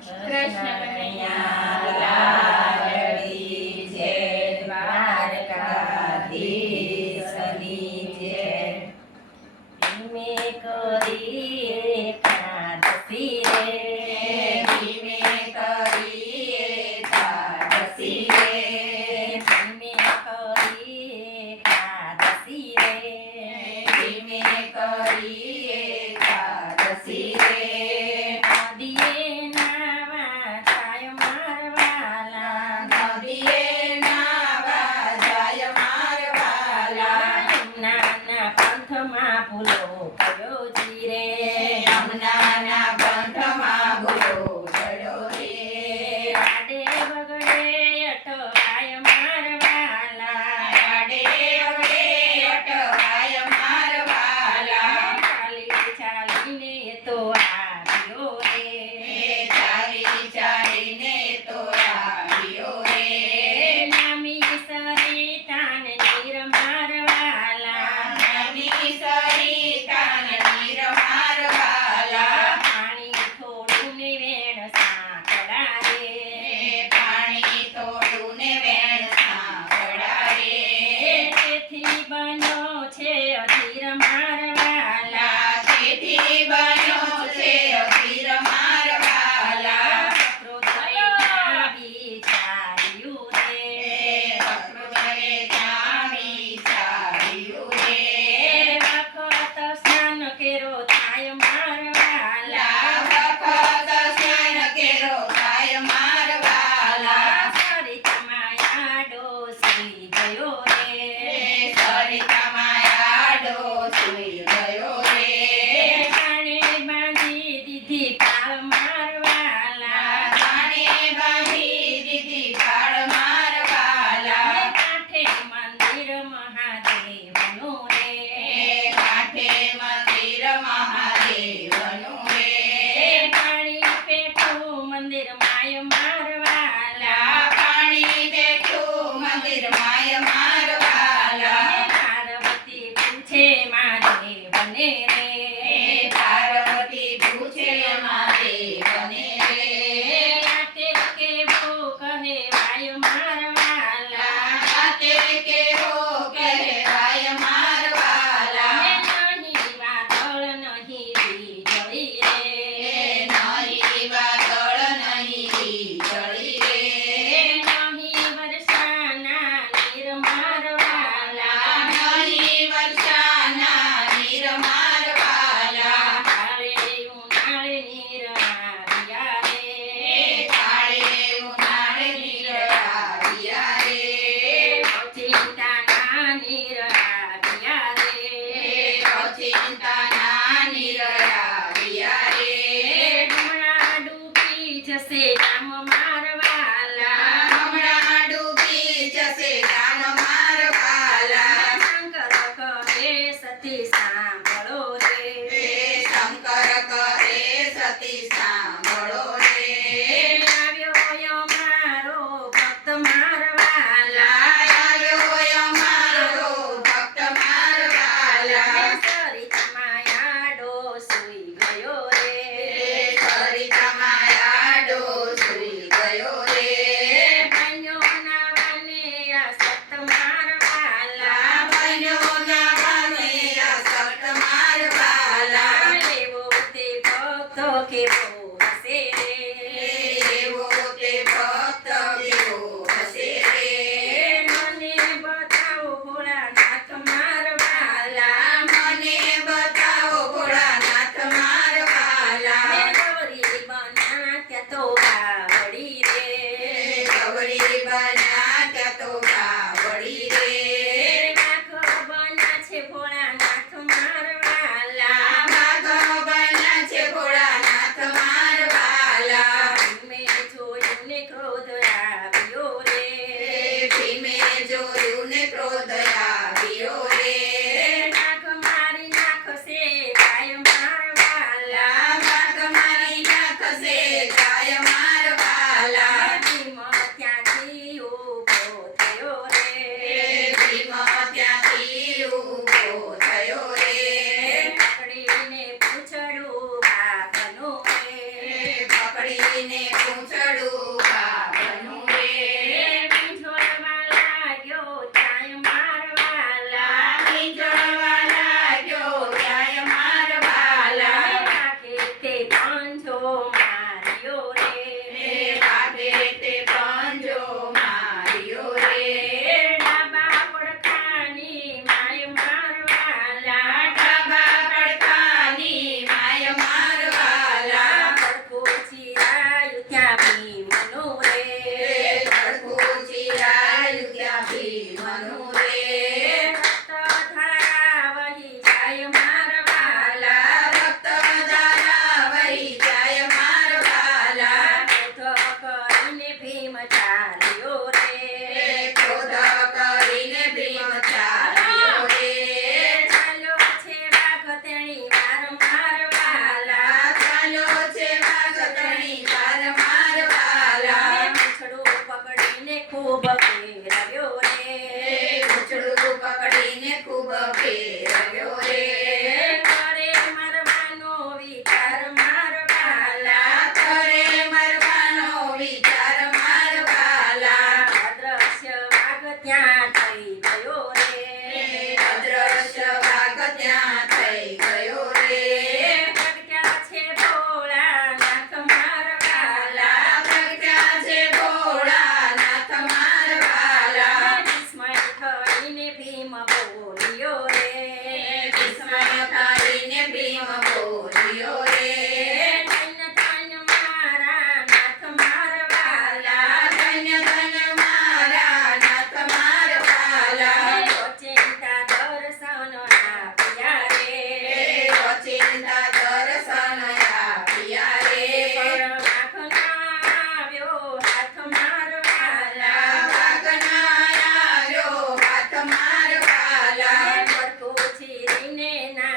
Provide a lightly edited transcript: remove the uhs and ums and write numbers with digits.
કૃષ્ણ કનૈયા લાડલી જય, દ્વારકાધીશની જય. ધીમે કરી એકાદશી રે, ધીમે કરી એકાદશી રે, ધીમે કરી એકાદશી રે, ધીમે કરી એકાદશી રે. નદીએ નાવા જાય મારવાલા, નદીએ નાવા જાય મારવાલા, યમુનાના પંથમાં ભૂલો પડ્યો જી રે, યમુનાના બંધમાં ભૂલો પડ્યો રે. આડે બગડે અટવાય મારવાલા, આડે અવડે અટવાય મારવાલા, ચાલી ચાલીને તો આવ્યો રે, ચાલી ચાલીને તો આવ્યો રે. નામી સરિતાન નીર મારવાલા, નદી સરિતાન નીર મારવાલા, પાણી થોડું ને વેણ સાંકળા રે, પાણી તોડું ને વેણ સાંકળા રે. તેથી બન્યો છે અધીર મારવાલા, તેથી બન્યો છે અધીર મારવાલા, પ્રકૃતિએ વિચાર્યું રે, પ્રકૃતિએ જાણી ચાલ્યું રે. વખત સ્નાન કેરો થાય મારવાલા, વખત સ્નાન કેરો થાય મારવાલા, સરિતામાં આડો સુઈ ગયો રે, સરિતામાં આડો સૂઈ ગયો રે. જાણે બાંધી દીધી પાળ મારવાલા, જાણે બાંધી દીધી પાળ મારવાલા, કાંઠે મંદિર મહાદેવનું રે, કાંઠે મંદિર મહાદેવનું રે. પાણી પેઠું મંદિર માય મારવાલા, પાણી બેઠું મંદિર માય મારવાલા, પાર્વતી પૂછે મહાદેવને રે, પાર્વતી પૂછે મહાદેવને રે. રાતે કેવો કહેવાય મારવાલા, રાતે કેવો કહેવાય મારવાલા, નહીં વાદળ નહીં વીજળી રે, નહીં વાદળ નહીં વીજળી રે. નહીં વર્ષાના નીર મારવાલા, નહીં વર્ષાના નીર મારવાલા, કાળે ઉનાળે નીર આવ્યા રે, કાળે ઉનાળે નીર આવ્યા રે. ચિંતાના નીર આવ્યા રે, ચિંતાના નીર આવ્યા રે. હમણાં ડૂબી જશે ગામ મારવાલા, હમણાં ડૂબી જશે ગામ મારવાલા, શંકર કહે સતી સાંભળો રે, શંકર કહે સતી સાંભળો રે. આવ્યો અમારો ભક્ત મારવાલા, આવ્યો અમારો ભક્ત મારવાલા, સરિતામાં આડો સુઈ ગયો રે, સરિતામાં આડો સૂઈ ગયો રે. ભાઈઓના વાને આ સત મારવાલા, બન્યો ના બને આ સત મારવાલા, એવો તે ભક્ત કેવો હશે ને ના